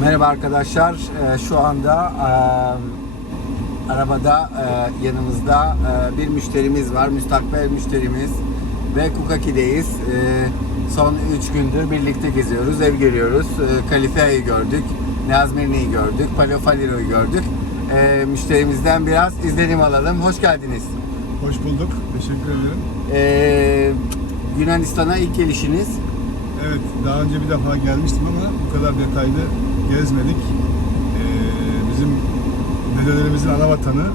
Merhaba arkadaşlar. Ee, Şu anda e, arabada e, yanımızda e, bir müşterimiz var. Müstakbel müşterimiz ve Kukaki'deyiz. E, Son 3 gündür birlikte geziyoruz, ev görüyoruz. E, Kalifea'yı gördük, Nazmeni'yi gördük, Palofaliro'yu gördük. E, Müşterimizden biraz izlenim alalım. Hoş geldiniz. Hoş bulduk. Teşekkür ederim. E, Yunanistan'a ilk gelişiniz. Evet, daha önce bir defa gelmiştim ama bu kadar detaylı gezmedik. Ee, bizim dedelerimizin ana vatanı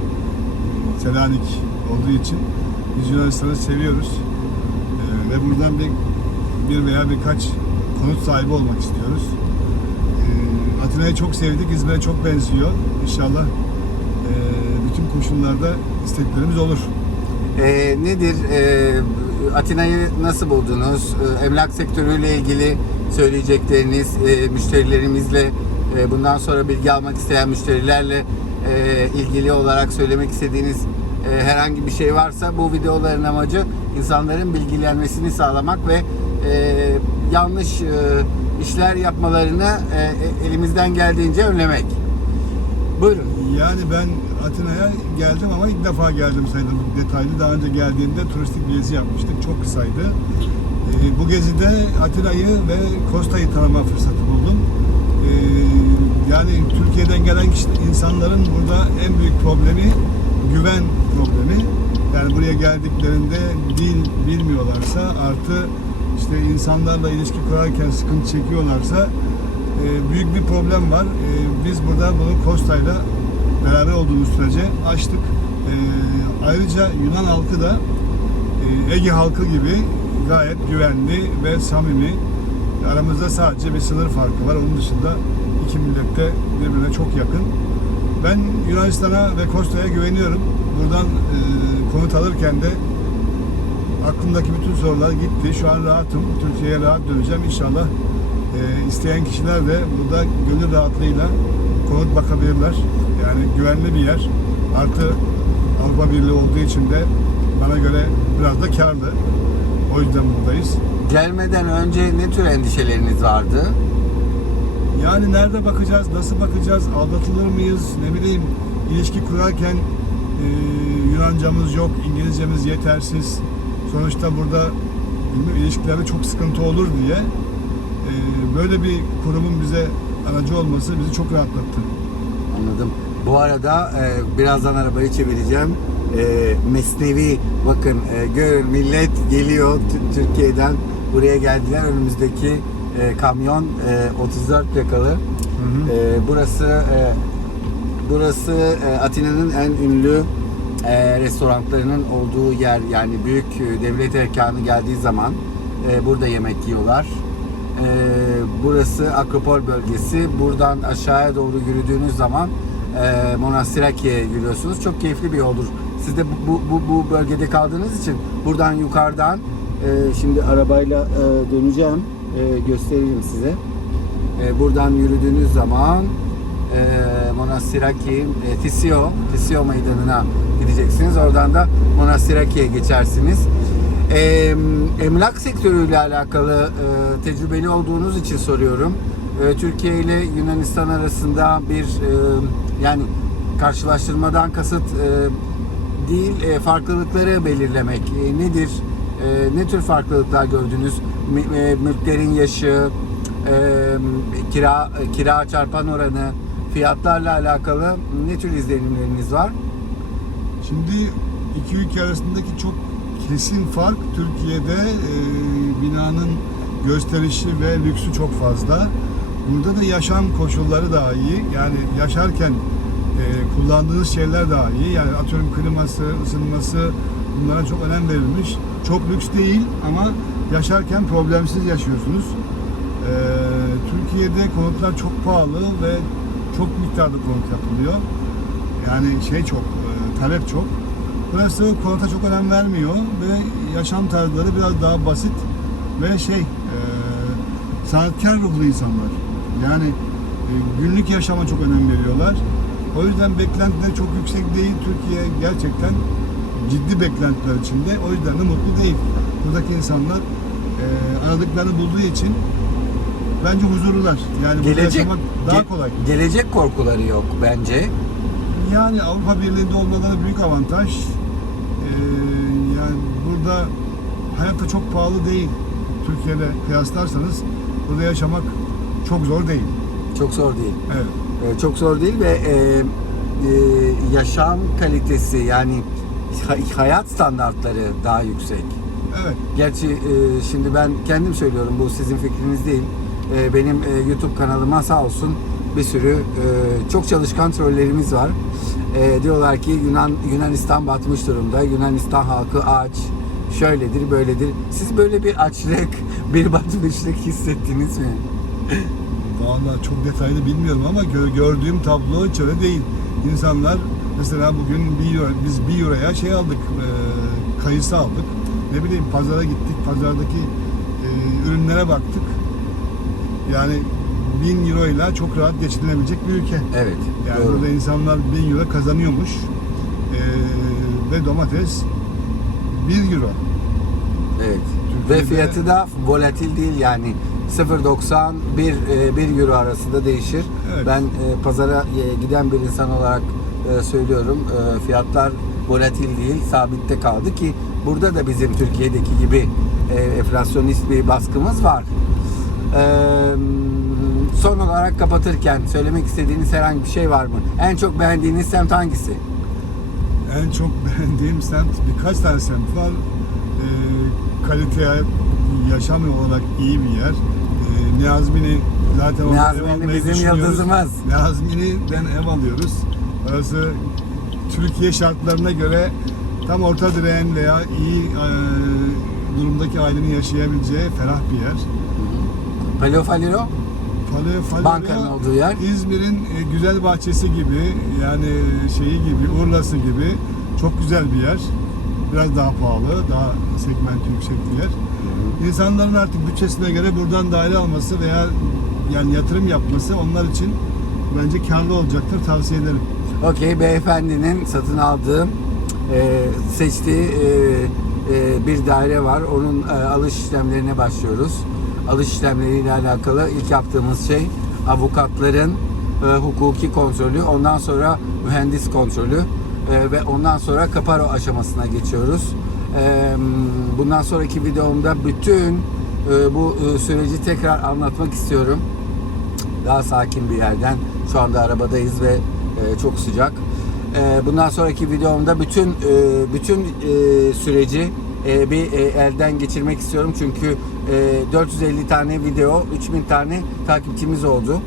Selanik olduğu için biz Yunanistan'ı seviyoruz. Ee, ve buradan bir, bir veya birkaç konut sahibi olmak istiyoruz. Ee, Atina'yı çok sevdik, İzmir'e çok benziyor. İnşallah e, bütün koşullarda isteklerimiz olur. E, nedir? E, Atina'yı nasıl buldunuz? E, emlak sektörüyle ilgili söyleyecekleriniz, e, müşterilerimizle e, bundan sonra bilgi almak isteyen müşterilerle e, ilgili olarak söylemek istediğiniz e, herhangi bir şey varsa bu videoların amacı insanların bilgilenmesini sağlamak ve e, yanlış e, işler yapmalarını e, e, elimizden geldiğince önlemek. Buyurun. Yani ben Atina'ya geldim ama ilk defa geldim sayılır detaylı. Daha önce geldiğimde turistik bir gezi yapmıştık. Çok kısaydı. Ee, bu gezide Atina'yı ve Kosta'yı tanıma fırsatı buldum. Ee, yani Türkiye'den gelen kişi, insanların burada en büyük problemi güven problemi. Yani buraya geldiklerinde dil bilmiyorlarsa artı işte insanlarla ilişki kurarken sıkıntı çekiyorlarsa e, büyük bir problem var. E, biz burada bunu Kosta'yla beraber olduğumuz sürece açtık. E, ayrıca Yunan halkı da Ege halkı gibi gayet güvenli ve samimi. Aramızda sadece bir sınır farkı var. Onun dışında iki millet de birbirine çok yakın. Ben Yunanistan'a ve Kosta'ya güveniyorum. Buradan e, konut alırken de aklımdaki bütün sorular gitti. Şu an rahatım. Türkiye'ye rahat döneceğim. İnşallah e, isteyen kişiler de burada gönül rahatlığıyla konut bakabilirler. Yani güvenli bir yer. Artı Avrupa Birliği olduğu için de bana göre biraz da karlı. O yüzden buradayız. Gelmeden önce ne tür endişeleriniz vardı? Yani nerede bakacağız, nasıl bakacağız, aldatılır mıyız, ne bileyim ilişki kurarken e, Yunancamız yok, İngilizcemiz yetersiz. Sonuçta burada bilmiyorum, ilişkilerde çok sıkıntı olur diye e, böyle bir kurumun bize aracı olması bizi çok rahatlattı. Anladım. Bu arada e, birazdan arabayı çevireceğim. E, Mesnevi bakın e, görün millet geliyor Türkiye'den buraya geldiler. Önümüzdeki e, kamyon e, 34 plakalı. E, burası e, burası e, Atina'nın en ünlü e, restoranlarının olduğu yer. Yani büyük e, devlet erkanı geldiği zaman e, burada yemek yiyorlar. E, burası Akropol bölgesi. Buradan aşağıya doğru yürüdüğünüz zaman e, Monastiraki'ye yürüyorsunuz. Çok keyifli bir yoldur. Siz de bu, bu, bu bölgede kaldığınız için buradan yukarıdan e, şimdi arabayla e, döneceğim. E, gösteririm size. E, buradan yürüdüğünüz zaman e, Monastiraki, e, Tisio, Tisio meydanına gideceksiniz. Oradan da Monastiraki'ye geçersiniz. E, emlak sektörüyle alakalı e, tecrübeli olduğunuz için soruyorum. E, Türkiye ile Yunanistan arasında bir e, yani karşılaştırmadan kasıt e, değil e, farklılıkları belirlemek nedir? Ne tür farklılıklar gördünüz? Mülklerin yaşı, kira kira çarpan oranı, fiyatlarla alakalı ne tür izlenimleriniz var? Şimdi iki ülke arasındaki çok kesin fark Türkiye'de binanın gösterişi ve lüksü çok fazla. Burada da yaşam koşulları daha iyi. Yani yaşarken e, kullandığınız şeyler daha iyi. Yani atıyorum kliması, ısınması bunlara çok önem verilmiş. Çok lüks değil ama yaşarken problemsiz yaşıyorsunuz. E, Türkiye'de konutlar çok pahalı ve çok miktarda konut yapılıyor. Yani şey çok, e, talep çok. Burası konuta çok önem vermiyor ve yaşam tarzları biraz daha basit ve şey, e, sanatkar ruhlu insanlar. Yani e, günlük yaşama çok önem veriyorlar. O yüzden beklentiler çok yüksek değil. Türkiye gerçekten ciddi beklentiler içinde. O yüzden de mutlu değil. Buradaki insanlar e, aradıklarını bulduğu için bence huzurlular. Yani burada Gelecek yaşamak daha ge- kolay. Gelecek korkuları yok bence. Yani Avrupa Birliği'nde olmaları büyük avantaj. Ee, yani burada hayatta çok pahalı değil. Türkiye'de kıyaslarsanız burada yaşamak çok zor değil. Çok zor değil. Evet. Ee, çok zor değil ve e, e, yaşam kalitesi yani ha- hayat standartları daha yüksek. Evet. Gerçi e, şimdi ben kendim söylüyorum bu sizin fikriniz değil. E, benim e, YouTube kanalıma sağ olsun bir sürü e, çok çalışkan trollerimiz var. E, diyorlar ki Yunan Yunanistan batmış durumda. Yunanistan halkı aç. Şöyledir, böyledir. Siz böyle bir açlık, bir batmışlık hissettiniz mi? Vallahi çok detaylı bilmiyorum ama gö- gördüğüm tablo hiç öyle değil. İnsanlar mesela bugün bir euro, biz bir euroya şey aldık, e, kayısı aldık. Ne bileyim pazara gittik, pazardaki e, ürünlere baktık. Yani bin euro ile çok rahat geçinilebilecek bir ülke. Evet. Yani doğru. burada insanlar 1000 euro kazanıyormuş. Ee, ve domates 1 euro. Evet. Türkiye'de- Ve fiyatı da volatil değil yani 0.90 1 e, 1 euro arasında değişir. Evet. Ben e, pazara e, giden bir insan olarak e, söylüyorum. Fiyatlar volatil değil, sabitte kaldı ki burada da bizim Türkiye'deki gibi enflasyonist bir baskımız var. Son olarak kapatırken söylemek istediğiniz herhangi bir şey var mı? En çok beğendiğiniz semt hangisi? En çok beğendiğim semt, birkaç tane semt var. Kaliteye, yaşam olarak iyi bir yer. Niyazmini zaten almayı bizim yıldızımız. Niyazmini'den ev alıyoruz. Orası Türkiye şartlarına göre tam orta direğin veya iyi e, durumdaki ailenin yaşayabileceği ferah bir yer. Paleo Falero? Fale, Fale Bankanın olduğu yer. İzmir'in e, güzel bahçesi gibi yani şeyi gibi Urla'sı gibi çok güzel bir yer. Biraz daha pahalı, daha segmenti yüksek bir yer. İnsanların artık bütçesine göre buradan daire alması veya yani yatırım yapması onlar için bence karlı olacaktır. Tavsiye ederim. Okey, beyefendinin satın aldığım, e, seçtiği e, e, bir daire var. Onun e, alış işlemlerine başlıyoruz. Alış işlemleriyle alakalı ilk yaptığımız şey avukatların e, hukuki kontrolü, ondan sonra mühendis kontrolü e, ve ondan sonra kaparo aşamasına geçiyoruz. Bundan sonraki videomda bütün e, bu e, süreci tekrar anlatmak istiyorum daha sakin bir yerden. Şu anda arabadayız ve e, çok sıcak. Bundan sonraki videomda bütün bütün süreci bir elden geçirmek istiyorum çünkü e, 450 tane video, 3000 tane takipçimiz oldu.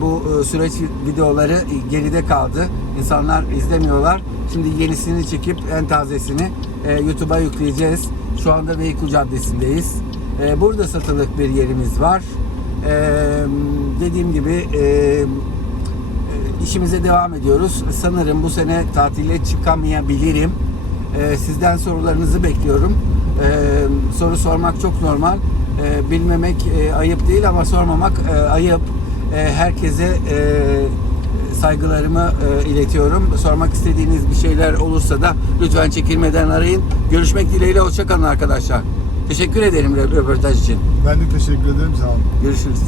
Bu süreç videoları geride kaldı. İnsanlar izlemiyorlar. Şimdi yenisini çekip en tazesini e, YouTube'a yükleyeceğiz. Şu anda Veyku Caddesi'ndeyiz. E, burada satılık bir yerimiz var. Ee, dediğim gibi e, e, işimize devam ediyoruz. Sanırım bu sene tatile çıkamayabilirim. Ee, sizden sorularınızı bekliyorum. Ee, soru sormak çok normal. Ee, bilmemek e, ayıp değil ama sormamak e, ayıp. E, herkese e, saygılarımı e, iletiyorum. Sormak istediğiniz bir şeyler olursa da lütfen çekilmeden arayın. Görüşmek dileğiyle hoşçakalın arkadaşlar. Teşekkür ederim rö- röportaj için. Ben de teşekkür ederim. Sağ olun. Görüşürüz.